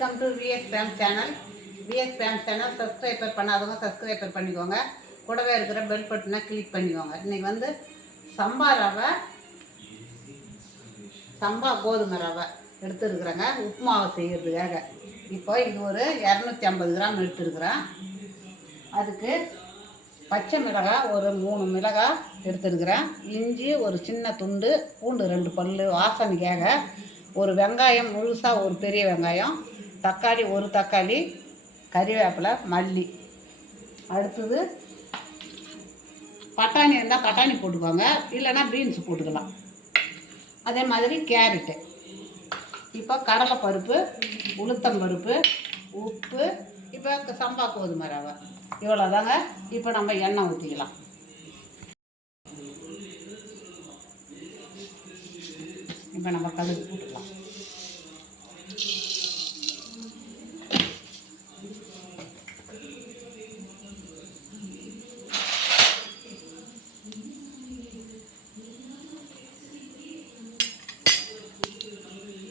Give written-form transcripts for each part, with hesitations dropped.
Welcome to VS Fame channel. VS Fame channel subscriber பண்ணாதவங்க subscriber பண்ணிக்கோங்க. கூடவே இருக்கிற பெல் பட்டனை கிளிக் பண்ணிக்கோங்க. இன்றைக்கி வந்து சம்பா ரவை, சம்பா கோதுமை ரவை எடுத்துருக்குறேங்க உப்புமாவை செய்கிறதுக்காக. இப்போ இது ஒரு 250 கிராம் எடுத்துருக்குறேன். அதுக்கு பச்சை மிளகாய் ஒரு 3 மிளகாய் எடுத்துருக்குறேன். இஞ்சி ஒரு சின்ன துண்டு, பூண்டு 2 பல் வாசனைக்காக, ஒரு வெங்காயம் முழுசாக ஒரு பெரிய வெங்காயம், தக்காளி ஒரு தக்காளி, கறிவேப்பிலை, மல்லி. அடுத்தது பட்டாணி இருந்தால் பட்டாணி போட்டுக்கோங்க, இல்லைன்னா பீன்ஸ் போட்டுக்கலாம். அதே மாதிரி கேரட்டு. இப்போ கடலைப்பருப்பு, உளுத்தம்பருப்பு, உப்பு, இப்போ சம்பா கோதுமை ரவை, இவ்வளோதாங்க. இப்போ நம்ம எண்ணெய் ஊற்றிக்கலாம். இப்போ நம்ம கடுகு போட்டுக்கலாம்.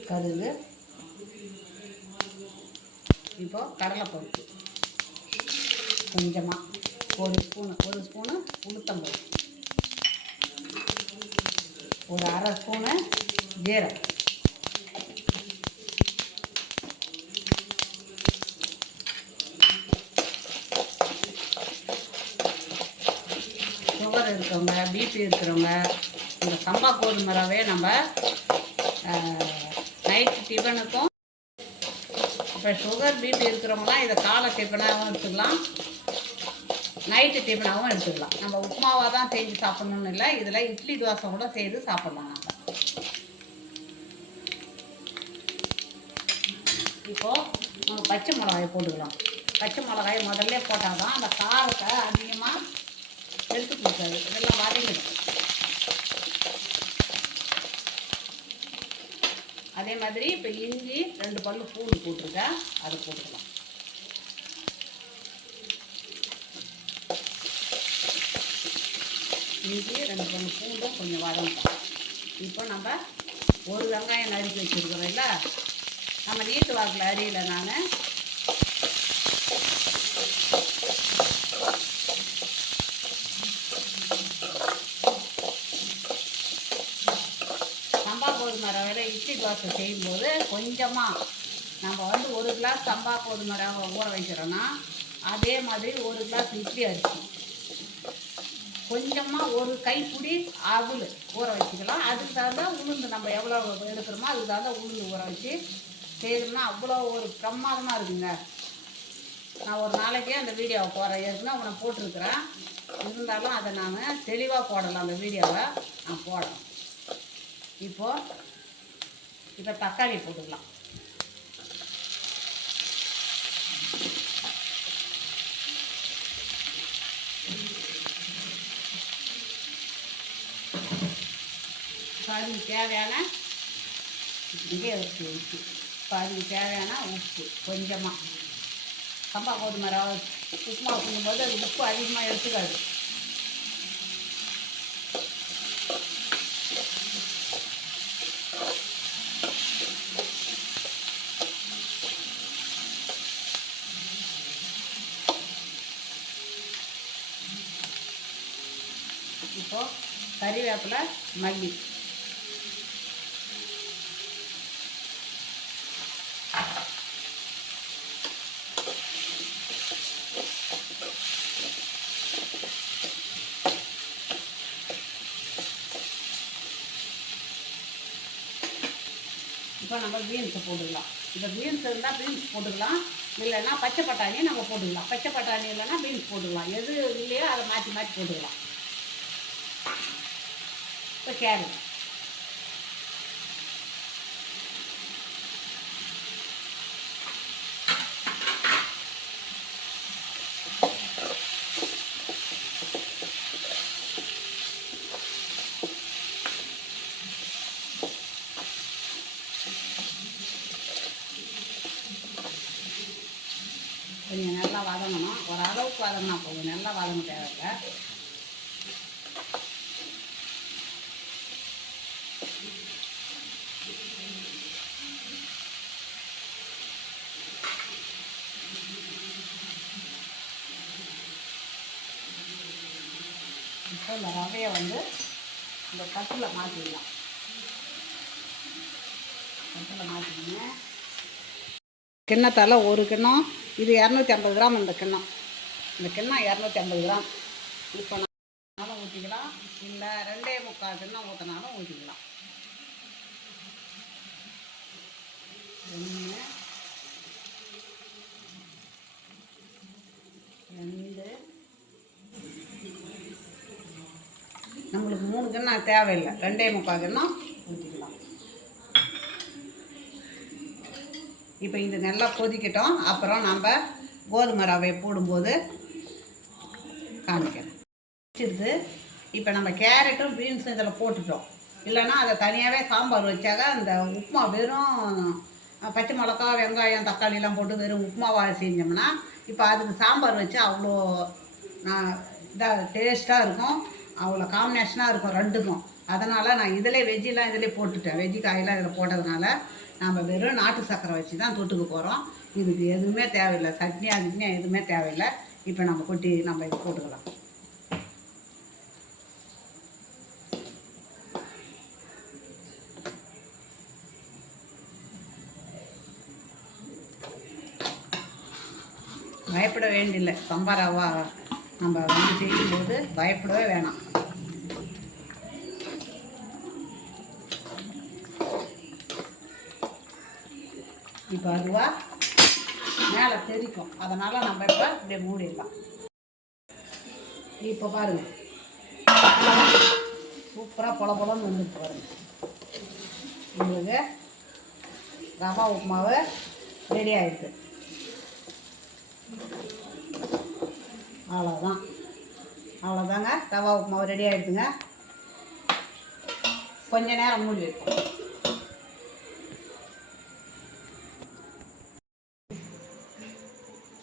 கடுகு, இப்போ கடலைப்பருப்பு கொஞ்சமாக ஒரு ஸ்பூனு உளுத்தம்பருப்பு, ஒரு அரை ஸ்பூனு ஜீரகம், சுகர் இருக்கிறவங்க, பிபி இருக்கிறவங்க இந்த சம்பா கோதுமை ரவையை நம்ம நைட்டு டிஃபனுக்கும், இப்போ சுகர் பிபி இருக்கிறவங்களாம் இதை காலை டிஃபனாகவும் எடுத்துக்கலாம், நைட்டு டிஃபனாகவும் எடுத்துக்கலாம். நம்ம உப்புமாவாக தான் செஞ்சு சாப்பிட்ணுன்னு இல்லை, இதில் இட்லி தோசை கூட செய்து சாப்பிட்லாம். நம்ம இப்போது நம்ம பச்சை மிளகாயை போட்டுக்கலாம். பச்சை மிளகாயை முதல்ல போட்டால் தான் அந்த காரத்தை அதிகமாக எடுத்து கொடுக்காது, இதெல்லாம் வதங்கிடும். அதே மாதிரி இப்போ இஞ்சி 2 பல் பூண்டு போட்டிருக்கேன், அதை போட்டுக்கலாம். இஞ்சி 2 பல் பூண்டும் கொஞ்சம் வதங்கலாம். இப்போ நம்ம ஒரு வெங்காயம் நறுக்கி வச்சுருக்கிறோம் இல்லை, நம்ம நீட்டு வாக்கில் அரியல. நான் சம்பா கோதுமை ரவையில் இட்லி தோசை செய்யும்போது கொஞ்சமாக நம்ம வந்து 1 கிளாஸ் சம்பா கோதுமை ரவை ஊற வைக்கிறோன்னா, அதே மாதிரி 1 கிளாஸ் இட்லி அரிசி, கொஞ்சமாக ஒரு கைப்பிடி அவுள் ஊற வச்சுக்கலாம். அதுக்கு தகுந்த உளுந்து நம்ம எவ்வளோ எடுக்கிறோமோ அதுக்கு தகுந்த உளுந்து ஊற வச்சு செய்யணும்னா அவ்வளோ ஒரு பிரமாதமாக இருக்குங்க. நான் ஒரு நாளைக்கே அந்த வீடியோவை போடுறேன், ஏற்கனவே அவனை போட்டிருக்கிறேன். இருந்தாலும் அதை நான் தெளிவாக போடலாம், அந்த வீடியோவை நான் போடுறேன். இப்போ தக்காளி போட்டுக்கலாம். அதுக்கு தேவையான உப்பு, அதுக்கு தேவையான உப்பு கொஞ்சமாக. சம்பா கோதுமை ரவை உப்புமா செய்யும்போது அது உப்பு அதிகமாக எடுத்துக்காது. இப்போது கறிவேப்பிலை, மல்லி, இப்போ நம்ம பீன்ஸை போட்டுக்கலாம். இப்போ பீன்ஸ் இருந்தால் பீன்ஸ் போட்டுக்கலாம், இல்லைன்னா பச்சை பட்டாணி நம்ம போட்டுக்கலாம். பச்சை பட்டாணி இல்லைன்னா பீன்ஸ் போட்டுக்கலாம், எது இல்லையோ அதை மாற்றி மாற்றி போட்டுக்கலாம். இப்போ கேரட், கொஞ்சம் நல்லா வதங்கணும். ஓரளவுக்கு வதங்கினா போதும், நல்லா வதங்க தேவையில்லை. இந்த ரவையை வந்து இந்த தட்டில் மாற்றிடலாம். தட்டில் மாற்றிக்கிங்க. கிண்ணத்தால் ஒரு கிண்ணம், இது 250 கிராம். இந்த கிண்ணம் 250 கிராம். இப்போ நானும் ஊற்றிக்கலாம், இல்லை 2.25 கிண்ணம் ஊற்றினாலும் ஊற்றிக்கலாம். 1 2 நம்மளுக்கு 3 கிண்ணம் தேவையில்லை, 2.25 கிண்ணம் ஊற்றிக்கலாம். இப்போ இது நல்லா கொதிக்கட்டும். அப்புறம் நம்ம கோதுமை ரவையை போடும்போது காமிக்கிறேன். வச்சிருது. இப்போ நம்ம கேரட்டும் பீன்ஸும் இதில் போட்டுட்டோம். இல்லைன்னா அதை தனியாகவே சாம்பார் வச்சாக்க அந்த உப்புமா வெறும் பச்சை மிளகா வெங்காயம் தக்காளிலாம் போட்டு வெறும் உப்புமாவாக செஞ்சோம்னா, இப்போ அதுக்கு சாம்பார் வச்சு அவ்வளோ இதாக டேஸ்ட்டாக இருக்கும், அவ்வளோ காம்பினேஷனாக இருக்கும் ரெண்டுக்கும். அதனால் நான் இதிலே வெஜ்ஜெலாம் இதிலே போட்டுட்டேன். வெஜ்ஜி காயெல்லாம் இதில் போட்டதுனால நம்ம வெறும் நாட்டு சர்க்கரை வச்சு தான் தொட்டுக்க போகிறோம். இதுக்கு எதுவுமே தேவையில்லை, சட்னியாக கிட்னியாக எதுவுமே தேவையில்லை. இப்போ நம்ம கொட்டி நம்ம இது போட்டுக்கலாம். பயப்பட வேண்டியில்லை. சம்பாராவா நம்ம வந்து செய்யும்போது பயப்படவே வேணாம். இப்போ அதுவாக மேலே தெரிக்கும். அதனால் நம்ம இப்போ இப்படியே மூடிடலாம். இப்போ பாருங்கள், சூப்பராக பொலன்னு வந்துட்டு பாருங்கள். உங்களுக்கு ரவா உப்புமாவு ரெடி ஆகிடுது. அவ்வளோதாங்க, ரவா உப்புமாவு ரெடி ஆகிடுதுங்க. கொஞ்ச நேரம் மூடி வைப்போம்.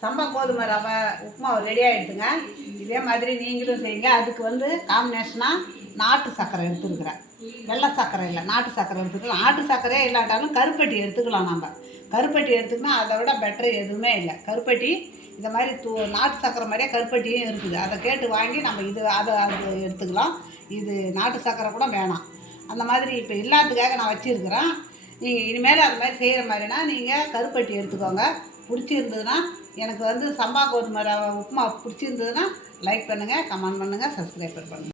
சம்பா கோதுமை ரவை உப்புமாவு ரெடி ஆகிடுதுங்க. இதே மாதிரி நீங்களும் செய்யுங்க. அதுக்கு வந்து காம்பினேஷனாக நாட்டு சர்க்கரை எடுத்துருக்குறேன். வெள்ளை சர்க்கரை இல்லை, நாட்டு சர்க்கரை எடுத்துக்கலாம். நாட்டு சர்க்கரையே இல்லாட்டாலும் கருப்பட்டி எடுத்துக்கலாம். நம்ம கருப்பட்டி எடுத்துக்கினா அதை விட பெட்ரு எதுவுமே இல்லை. கருப்பட்டி இந்த மாதிரி நாட்டு சர்க்கரை மாதிரியே கருப்பட்டியும் இருக்குது. அதை கேட்டு வாங்கி நம்ம அது எடுத்துக்கலாம். இது நாட்டு சர்க்கரை கூட வேணாம். அந்த மாதிரி இப்போ எல்லாத்துக்காக நான் வச்சுருக்கிறேன். நீங்கள் இனிமேல் அது மாதிரி செய்கிற மாதிரினா நீங்கள் கருப்பட்டி எடுத்துக்கோங்க. பிடிச்சிருந்ததுன்னா எனக்கு வந்து சம்பா கோதுமை ரவை உப்புமா பிடிச்சிருந்ததுன்னா லைக் பண்ணுங்கள், கமெண்ட் பண்ணுங்கள், சப்ஸ்கிரைப் பண்ணுங்கள்.